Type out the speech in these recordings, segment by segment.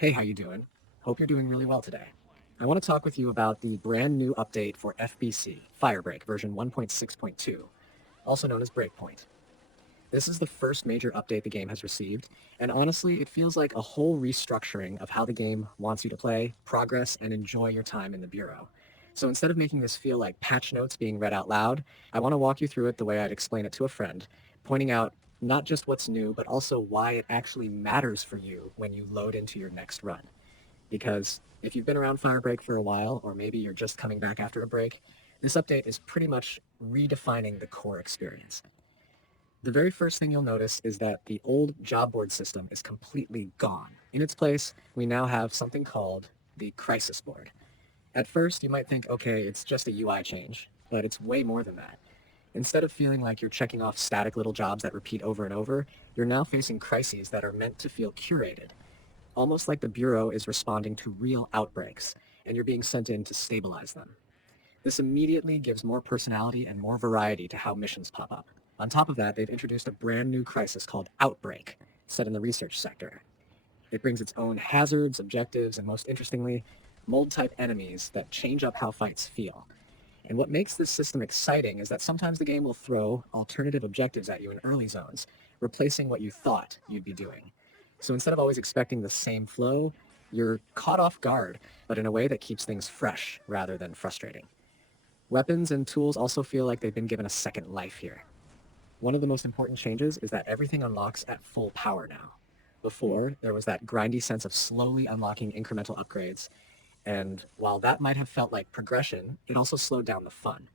Hey, how you doing? Hope you're doing really well today. I want to talk with you about the brand new update for FBC, Firebreak version 1.6.2, also known as Breakpoint. This is the first major update the game has received, and honestly, it feels like a whole restructuring of how the game wants you to play, progress, and enjoy your time in the Bureau. So instead of making this feel like patch notes being read out loud, I want to walk you through it the way I'd explain it to a friend, pointing out not just what's new, but also why it actually matters for you when you load into your next run. Because if you've been around Firebreak for a while, or maybe you're just coming back after a break, this update is pretty much redefining the core experience. The very first thing you'll notice is that the old job board system is completely gone. In its place, we now have something called the crisis board. At first, you might think, okay, it's just a UI change, but it's way more than that. Instead of feeling like you're checking off static little jobs that repeat over and over, you're now facing crises that are meant to feel curated, almost like the Bureau is responding to real outbreaks, and you're being sent in to stabilize them. This immediately gives more personality and more variety to how missions pop up. On top of that, they've introduced a brand new crisis called Outbreak, set in the research sector. It brings its own hazards, objectives, and most interestingly, mold-type enemies that change up how fights feel. And what makes this system exciting is that sometimes the game will throw alternative objectives at you in early zones, replacing what you thought you'd be doing. So instead of always expecting the same flow, you're caught off guard, but in a way that keeps things fresh rather than frustrating. Weapons and tools also feel like they've been given a second life here. One of the most important changes is that everything unlocks at full power now. Before, there was that grindy sense of slowly unlocking incremental upgrades, and while that might have felt like progression, it also slowed down the fun.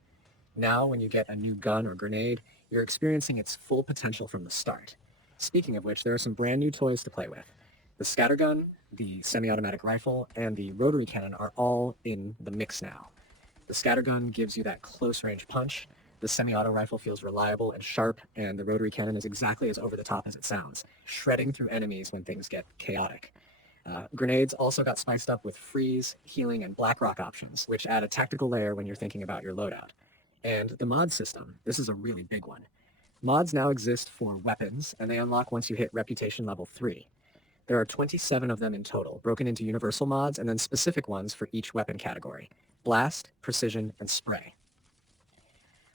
Now, when you get a new gun or grenade, you're experiencing its full potential from the start. Speaking of which, there are some brand new toys to play with. The scattergun, the semi-automatic rifle, and the rotary cannon are all in the mix now. The scattergun gives you that close-range punch, the semi-auto rifle feels reliable and sharp, and the rotary cannon is exactly as over-the-top as it sounds, shredding through enemies when things get chaotic. Grenades also got spiced up with freeze, healing, and black rock options, which add a tactical layer when you're thinking about your loadout. And the mod system, this is a really big one. Mods now exist for weapons, and they unlock once you hit reputation level 3. There are 27 of them in total, broken into universal mods and then specific ones for each weapon category: blast, precision, and spray.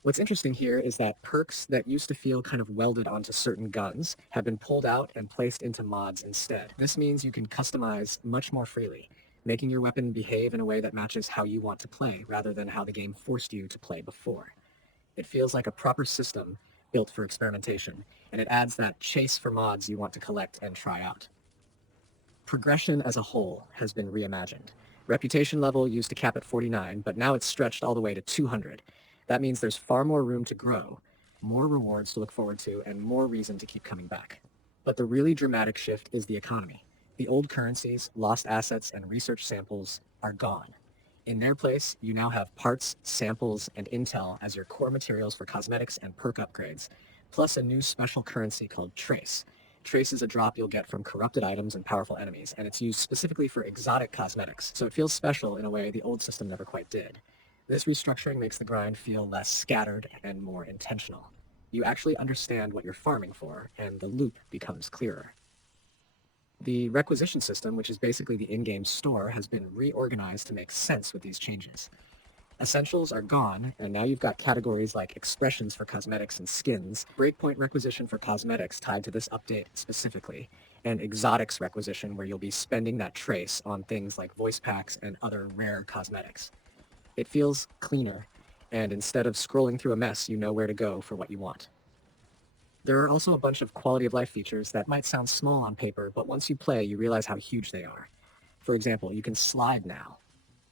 What's interesting here is that perks that used to feel kind of welded onto certain guns have been pulled out and placed into mods instead. This means you can customize much more freely, making your weapon behave in a way that matches how you want to play rather than how the game forced you to play before. It feels like a proper system built for experimentation, and it adds that chase for mods you want to collect and try out. Progression as a whole has been reimagined. Reputation level used to cap at 49, but now it's stretched all the way to 200. That means there's far more room to grow, more rewards to look forward to, and more reason to keep coming back. But the really dramatic shift is the economy. The old currencies, lost assets, and research samples are gone. In their place, you now have parts, samples, and intel as your core materials for cosmetics and perk upgrades, plus a new special currency called Trace. Trace is a drop you'll get from corrupted items and powerful enemies, and it's used specifically for exotic cosmetics, so it feels special in a way the old system never quite did. This restructuring makes the grind feel less scattered and more intentional. You actually understand what you're farming for, and the loop becomes clearer. The requisition system, which is basically the in-game store, has been reorganized to make sense with these changes. Essentials are gone, and now you've got categories like expressions for cosmetics and skins, breakpoint requisition for cosmetics tied to this update specifically, and exotics requisition where you'll be spending that trace on things like voice packs and other rare cosmetics. It feels cleaner, and instead of scrolling through a mess, you know where to go for what you want. There are also a bunch of quality of life features that might sound small on paper, but once you play, you realize how huge they are. For example, you can slide now.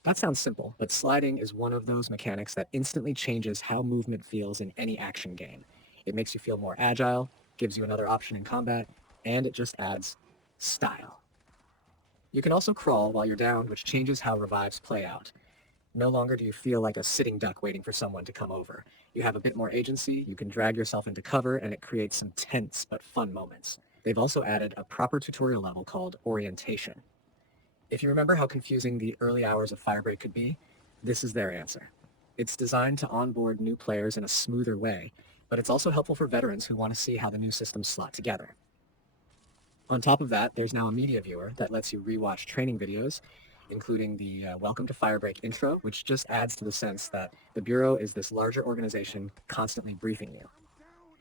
That sounds simple, but sliding is one of those mechanics that instantly changes how movement feels in any action game. It makes you feel more agile, gives you another option in combat, and it just adds style. You can also crawl while you're down, which changes how revives play out. No longer do you feel like a sitting duck waiting for someone to come over. You have a bit more agency, you can drag yourself into cover, and it creates some tense but fun moments. They've also added a proper tutorial level called Orientation. If you remember how confusing the early hours of Firebreak could be, this is their answer. It's designed to onboard new players in a smoother way, but it's also helpful for veterans who want to see how the new systems slot together. On top of that, there's now a media viewer that lets you rewatch training videos, including the Welcome to Firebreak intro, which just adds to the sense that the Bureau is this larger organization constantly briefing you.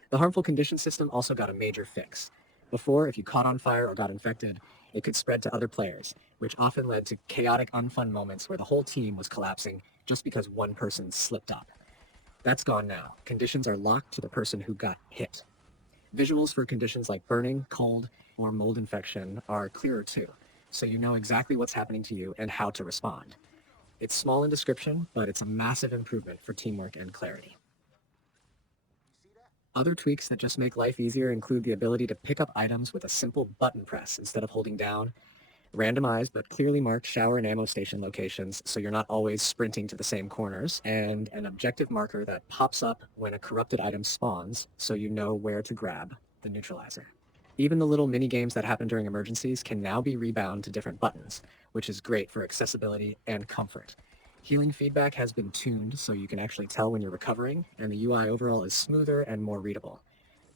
The harmful condition system also got a major fix. Before, if you caught on fire or got infected, it could spread to other players, which often led to chaotic, unfun moments where the whole team was collapsing just because one person slipped up. That's gone now. Conditions are locked to the person who got hit. Visuals for conditions like burning, cold, or mold infection are clearer too, so you know exactly what's happening to you and how to respond. It's small in description, but it's a massive improvement for teamwork and clarity. Other tweaks that just make life easier include the ability to pick up items with a simple button press instead of holding down, randomized but clearly marked shower and ammo station locations so you're not always sprinting to the same corners, and an objective marker that pops up when a corrupted item spawns so you know where to grab the neutralizer. Even the little mini games that happen during emergencies can now be rebound to different buttons, which is great for accessibility and comfort. Healing feedback has been tuned so you can actually tell when you're recovering, and the UI overall is smoother and more readable.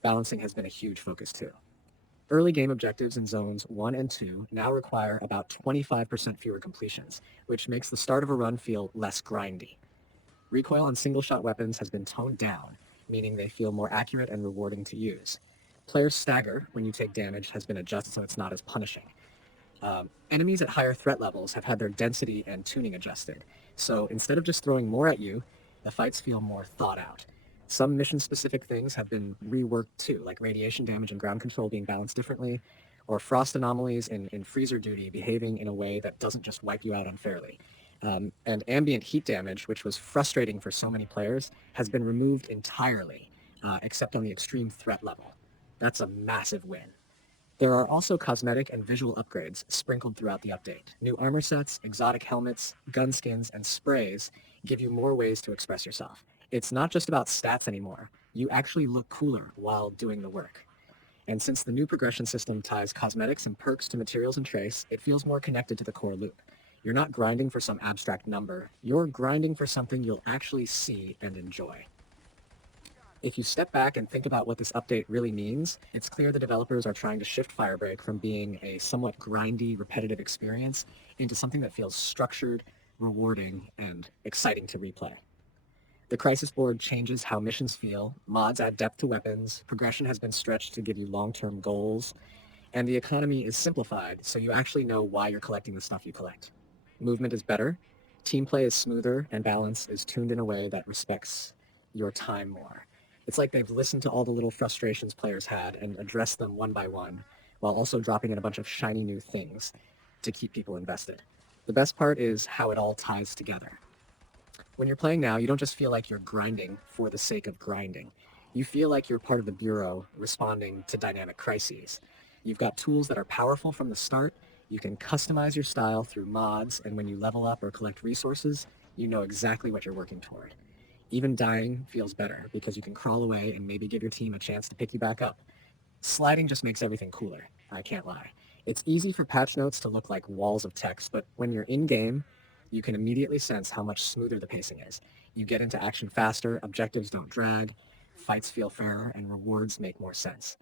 Balancing has been a huge focus too. Early game objectives in zones 1 and 2 now require about 25% fewer completions, which makes the start of a run feel less grindy. Recoil on single-shot weapons has been toned down, meaning they feel more accurate and rewarding to use. Players stagger when you take damage has been adjusted so it's not as punishing. Enemies at higher threat levels have had their density and tuning adjusted, so instead of just throwing more at you, the fights feel more thought out. Some mission-specific things have been reworked too, like radiation damage and ground control being balanced differently, or frost anomalies in freezer duty behaving in a way that doesn't just wipe you out unfairly. And ambient heat damage, which was frustrating for so many players, has been removed entirely, except on the extreme threat level. That's a massive win. There are also cosmetic and visual upgrades sprinkled throughout the update. New armor sets, exotic helmets, gun skins, and sprays give you more ways to express yourself. It's not just about stats anymore. You actually look cooler while doing the work. And since the new progression system ties cosmetics and perks to materials and trace, it feels more connected to the core loop. You're not grinding for some abstract number. You're grinding for something you'll actually see and enjoy. If you step back and think about what this update really means, it's clear the developers are trying to shift Firebreak from being a somewhat grindy, repetitive experience into something that feels structured, rewarding, and exciting to replay. The Crisis board changes how missions feel, mods add depth to weapons, progression has been stretched to give you long-term goals, and the economy is simplified so you actually know why you're collecting the stuff you collect. Movement is better, team play is smoother, and balance is tuned in a way that respects your time more. It's like they've listened to all the little frustrations players had and addressed them one by one, while also dropping in a bunch of shiny new things to keep people invested. The best part is how it all ties together. When you're playing now, you don't just feel like you're grinding for the sake of grinding. You feel like you're part of the Bureau responding to dynamic crises. You've got tools that are powerful from the start. You can customize your style through mods, and when you level up or collect resources, you know exactly what you're working toward. Even dying feels better because you can crawl away and maybe give your team a chance to pick you back up. Sliding just makes everything cooler, I can't lie. It's easy for patch notes to look like walls of text, but when you're in-game, you can immediately sense how much smoother the pacing is. You get into action faster, objectives don't drag, fights feel fairer, and rewards make more sense.